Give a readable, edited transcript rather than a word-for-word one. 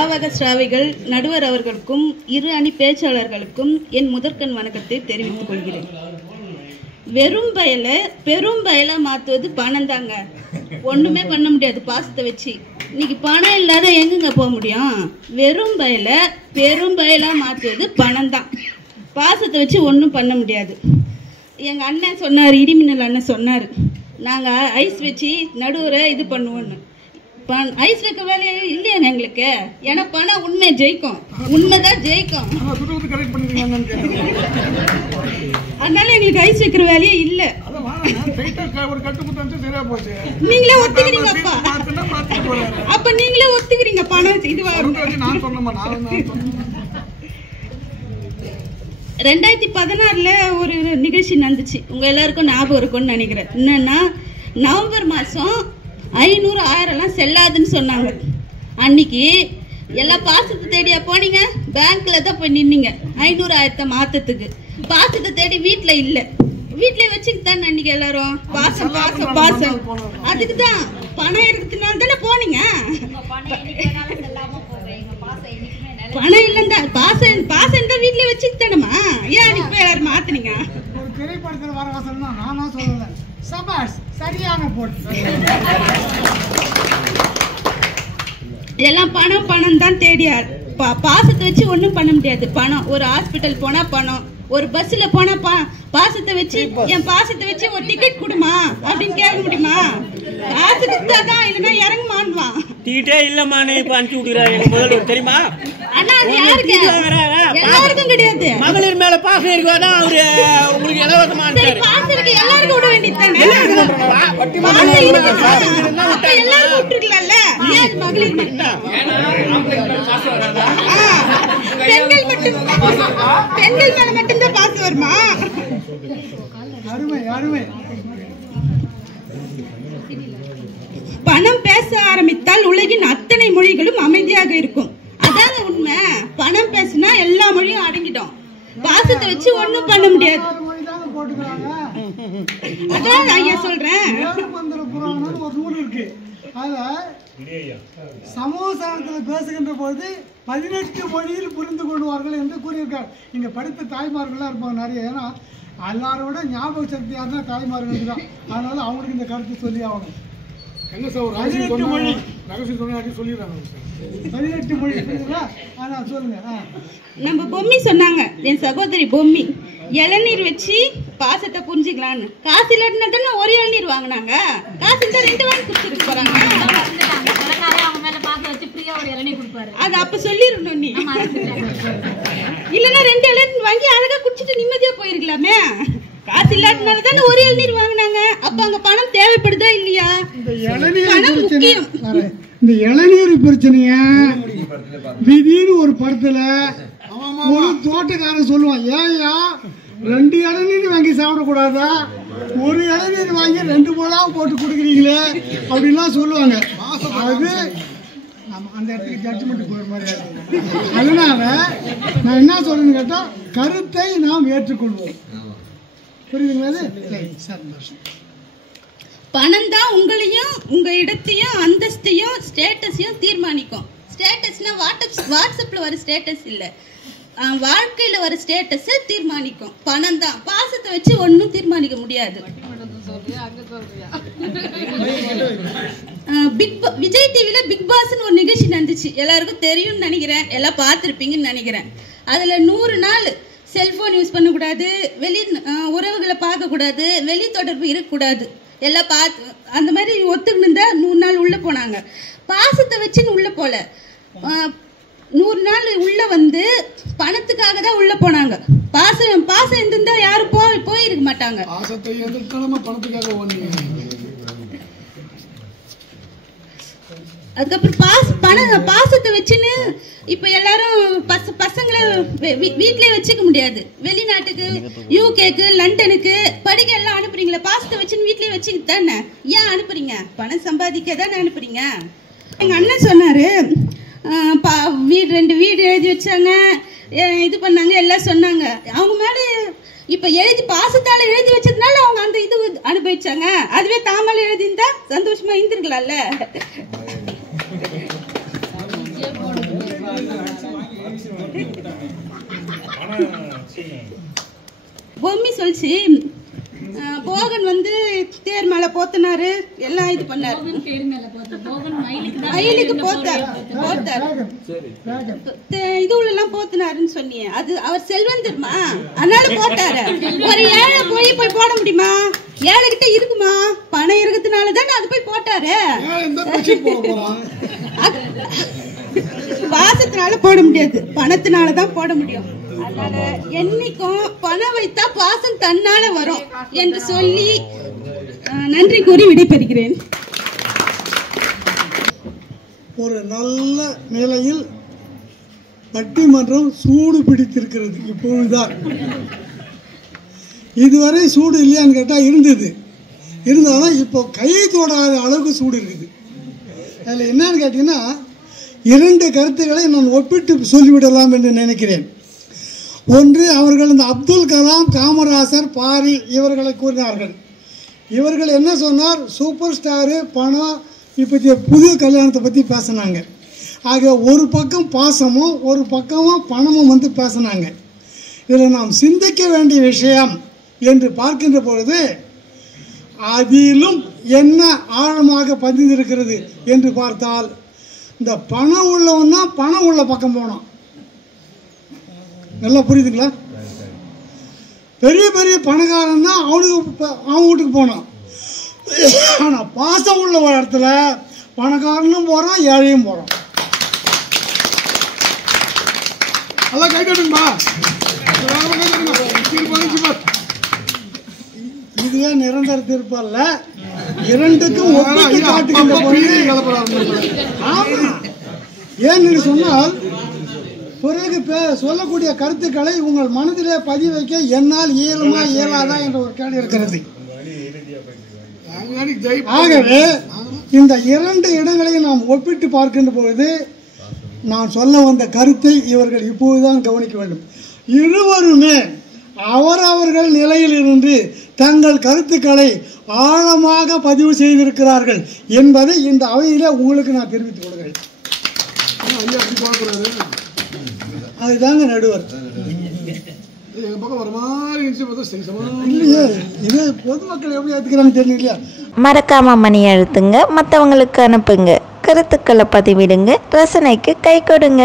ஆவக ஸ்ராவிகள் நடுவர் அவர்களுக்கும் இரு அணி பேச்சாளர்களுக்கும் என் முதற்கண் வணக்கத்தை தெரிவித்துக் கொள்கிறேன். வெறும் பயல பெரும் பயலா மாத்துவது பணம் தாங்க. ஒண்ணுமே பண்ண முடியாது பாசத்தை வச்சு. இன்னைக்கு பணம் இல்லாத எங்குங்க போக முடியும்? வெறும் பயல பெரும் பயலா மாத்துவது பணம் தான். பாசத்தை வச்சு ஒன்றும் பண்ண முடியாது. எங்க அண்ணன் சொன்னார், இடிமின்னல் அண்ணன் சொன்னார், நாங்க ஐஸ் வச்சு நடுவரை இது பண்ணுவோன்னு. ஐஸ் வைக்க வேலையே இல்லையாங்க எங்களுக்கு. ஏன்னா பணம் உண்மை ஜெயிக்கும், உண்மைதான் ஜெயிக்கும். அதனால எங்களுக்கு ஐஸ் வைக்கிற வேலையே இல்ல. நீங்களே ஒத்துக்கிறீங்க. அப்ப நீங்களே ஒத்துக்கிறீங்க பணம் இதுவா. 2016 ஒரு நிகழ்ச்சி நடந்துச்சு, உங்க எல்லாருக்கும் ஞாபகம் இருக்கும்னு நினைக்கிறேன். என்னன்னா நவம்பர் மாசம் 500 1000 செல்லாதுன்னு சொன்னாங்க. அன்னைக்கு எல்லாம் பாசத்தை தேடியா போனீங்க? பேங்க்ல தான் போய் நின்னீங்க 500 1000 மாத்தத்துக்கு. பாசத்தை தேடி வீட்டுல இல்ல, வீட்டுல வச்சுக்கிட்டான் அன்னைக்கு எல்லாரும். பாசம் பாசம் பாசம், அதுக்கு தான் பணம் இருக்கிறதுனால தானே போனீங்க. பணம் இல்லைன்னா பாசம் பாசம் தான் வீட்டுல வச்சுக்கிட்டானமா. ஏன் இப்ப யாரும் மாத்தினீங்க? ஒரு திரைப்படத்தில் வர வசனம் தான், நானா சொல்லல. சபாஷ், சரியான போட்டு. எல்லாம் பணம் பணம் தான் தேடியார். பாசத்தை வச்சு ஒன்றும் பண்ண முடியாது. பணம், ஒரு ஹாஸ்பிட்டல் போனா பணம், ஒரு பஸ்ல போனா பாசத்தை வச்சு என் பாசத்தை வச்சு ஒரு டிக்கெட் கொடுமா அப்படின்னு கேட்க முடியுமா? பாசத்துக்கு தான், இல்லைன்னா இறங்க மாட்டுவான். டிக்கெட்டே இல்லமானே இப்ப அனுப்பி விடுறாரு. எனக்கு முதல்ல தெரியுமா? ஆனா அது யாருக்கு? எல்லாருக்கும் கிடையாது. மகளிர் மேல பாசம் இருக்காதான் அவரு உங்களுக்கு இலவசமா இருக்காரு. பாசம் இருக்கு, எல்லாருக்கும் விட வேண்டியதுதானே. எல்லாரும் விட்டுருக்கலாம்ல. ஏன் மகளிர் மட்டும்? பெண்கள் மேல மட்டும்தான் பாசம் வருமா? அருமை அருமை. பணம் பேச ஆரம்பித்தால் உலகின் அத்தனை மொழிகளும் அமைதியாக இருக்கும். அதாங்க உண்மை. பணம் பேசினா எல்லா மொழியும் அடங்கிடும். பாசத்தை வச்சு ஒண்ணும் பண்ண முடியாது. அதான் ஐயா சொல்றேன். ஒரு நூல் இருக்கு, அதுல சமூக சாதத்தில் பேசுகின்ற பொழுது 18 மொழியில் புரிந்து கொள்வார்கள் என்று கூறியிருக்கார். நீங்க படித்த தாய்மார்கள்லாம் இருப்பாங்க நிறைய. ஏன்னா எல்லாரோட ஞாபக சக்தி யாருன்னா தாய்மார்களுக்கு தான். அதனால அவங்களுக்கு இந்த கருத்து சொல்லி ஆகணும். 18 மொழி சொல்லுங்க. நம்ம பொம்மி சொன்னாங்க, என் சகோதரி பொம்மி, இளநீர் வச்சு பாசத்தை புரிஞ்சுக்கலான்னு. காசு இல்லாட்டினா தானே ஒரு இளநீர் வாங்கினாங்க. காசு இருந்தா 2 வாங்கி குடிச்சிட்டு போறாங்க. அது அப்ப சொல்லிடணும். நீ இல்லன்னா 2 இளநீர் வாங்கி அழகா குடிச்சிட்டு நிம்மதியா போயிருக்கலாமே. காசு இல்லாதனால தானே ஒரு இளநீர் வாங்கினாங்க. அப்ப அங்க பணம் தேவைப்படுதா இல்லையா? இந்த இளநீர் பிரச்சனைய விதின்னு ஒரு படத்துல ஒரு தோட்டக்காரன் சொல்லுவான், ஏயா 2 இளநீர் வாங்கி சாப்பிடக்கூடாதா, ஒரு இளநீர் வாங்கி 2 போலா போட்டு கொடுக்குறீங்களே அப்படின்லாம் சொல்லுவாங்க. அது அந்த இடத்துக்கு ஜட்ஜ்மெண்ட் போகிற மாதிரி. அதனால நான் என்ன சொல்றேன்னு கேட்டா, கருத்தை நாம் ஏற்றுக்கொள்வோம். புரியுதுங்களா? பணம் தான் உங்களையும் உங்க இடத்தையும் அந்தஸ்தையும் ஸ்டேட்டஸையும் தீர்மானிக்கும். ஸ்டேட்டஸ்னா வாட்ஸ்அப்ல வர ஸ்டேட்டஸ் இல்ல, வாழ்க்கையில வர ஸ்டேட்டஸ் தீர்மானிக்கும். பணம் தான். பாசத்தை வச்சு ஒன்னும் தீர்மானிக்க முடியாது. விஜய் டிவில பிக் பாஸ்ன்னு ஒரு நிகழ்ச்சி நடந்துச்சு, எல்லாருக்கும் தெரியும்னு நினைக்கிறேன், எல்லாம் பார்த்துருப்பீங்கன்னு நினைக்கிறேன். அதுல 100 நாள் செல்போன் யூஸ் பண்ணக்கூடாது, வெளி உறவுகளை பார்க்கக்கூடாது, வெளி தொடர்பு இருக்கக்கூடாது, எல்லாம் பார்த்து அந்த மாதிரி ஒத்துக்கிட்டு 100 நாள் உள்ள போனாங்க. பாசத்தை வச்சுன்னு உள்ள போல. 100 நாள் உள்ள வந்து பணத்துக்காக தான் உள்ள போனாங்க. பாசம் பாசம் இருந்திருந்தா யாரும் போயிருக்க மாட்டாங்க. அதுக்கப்புறம் பாசத்தை வச்சுன்னு இப்ப எல்லாரும் பசங்களை வீட்லயே வச்சுக்க முடியாது. வெளிநாட்டுக்கு, யூகேக்கு, லண்டனுக்கு படிக்க எல்லாம் அனுப்புறீங்களா? பாசத்தை வச்சுன்னு வீட்லயே வச்சுக்கிட்டு தானே. ஏன் அனுப்புறீங்க? பணம் சம்பாதிக்க தானே அனுப்புறீங்க. எங்க அண்ணன் சொன்னாரு, 2 வீடு எழுதி வச்சாங்க, இது பண்ணாங்க, எல்லாம் சொன்னாங்க. அவங்க மேல இப்ப எழுதி பாசத்தால எழுதி வச்சதுனால அவங்க அந்த இது அனுபவிச்சாங்க. அதுவே தாமலை எழுதியிருந்தா சந்தோஷமா இருந்திருக்கலாம்ல. பொம்மி சொல்லிச்சு போகன் வந்து தேர் மேல போத்தினாரு, எல்லாம் இது பண்ணாரு, மயிலுக்கு போத்தார் இதுல எல்லாம் போத்தினாருன்னு சொன்னீங்க. அது அவர் செல்வன் தெரியுமா, அதனால போட்டாரு. ஒரு ஏழை போய் போட முடியுமா? ஏழை கிட்ட இருக்குமா? பணம் இருக்கிறதுனாலதானே அது போய் போட்டாரு. பாசத்தினால போட முடியாது, பணத்தினாலதான் போட முடியும். அதனால என்னைக்கும் பணம் வைத்தா பாசம் தன்னால வரும் என்று சொல்லி நன்றி கூறி விடைபெறுகிறேன். ஒரு நல்ல நிலையில் பட்டிமன்றம் சூடு பிடித்திருக்கிறது. இப்பொழுதுதான், இதுவரை சூடு இல்லையான்னு கேட்டால் இருந்தது, இருந்தாலும் இப்போ கை தொடாத அளவுக்கு சூடு இருக்குது. அதில் என்னன்னு கேட்டீங்கன்னா, 2 கருத்துக்களை நான் ஒப்பிட்டு சொல்லிவிடலாம் என்று நினைக்கிறேன். ஒன்று, அவர்கள் இந்த அப்துல் கலாம், காமராசர், பாரி இவர்களை கூறினார்கள். இவர்கள் என்ன சொன்னார்? சூப்பர் ஸ்டாரு, பணம், இப்போ புது கல்யாணத்தை பற்றி பேசினாங்க. ஆக ஒரு பக்கம் பாசமும் ஒரு பக்கமும் பணமும் வந்து பேசினாங்க. இதில் நாம் சிந்திக்க வேண்டிய விஷயம் என்று பார்க்கின்ற பொழுது அதிலும் என்ன ஆழமாக பதிந்திருக்கிறது என்று பார்த்தால், இந்த பணம் உள்ளவன் தான் பணம் உள்ள பக்கம் போனோம். நல்லா புரியுதுங்களா? பெரிய பெரிய பணக்காரன் தான் அவன் வீட்டுக்கு போனான். ஆனால் பாசம் உள்ள ஒரு இடத்துல பணக்காரனும் போகிறான், ஏழையும் போகிறான். எல்லாம் கை கட்டுங்கப்பா. இதுவே நிரந்தர தீர்ப்பு அல்ல. 2க்கும் ஒப்பிட்டு காட்டுகின்ற பொழுது, ஏன்னு சொன்னால் பிறகு சொல்லக்கூடிய கருத்துக்களை உங்கள் மனதிலே பதிவு வைக்க என்னால் இயலுமா இயலாதா என்ற ஒரு கேள்வி இருக்கிறது. ஆகவே இந்த 2 இடங்களையும் நாம் ஒப்பிட்டு பார்க்கின்ற பொழுது நான் சொல்ல வந்த கருத்தை இவர்கள் இப்போதுதான் கவனிக்க வேண்டும். இருவருமே அவரவர்கள் நிலையில் இருந்து தங்கள் கருத்துக்களை ஆழமாக பதிவு செய்திருக்கிறார்கள் என்பதை இந்த அவையிலே உங்களுக்கு நான் தெரிவித்துக் கொள்கிறேன். அதுதாங்க நடுவர். இல்லையே, இதை பொதுமக்கள் எப்படி ஏற்றுக்கிறாங்க தெரியலையா? மறக்காம மணி அழுத்துங்க, மற்றவங்களுக்கு அனுப்புங்க, கருத்துக்களை பதிவிடுங்க, ரசனைக்கு கை கொடுங்க.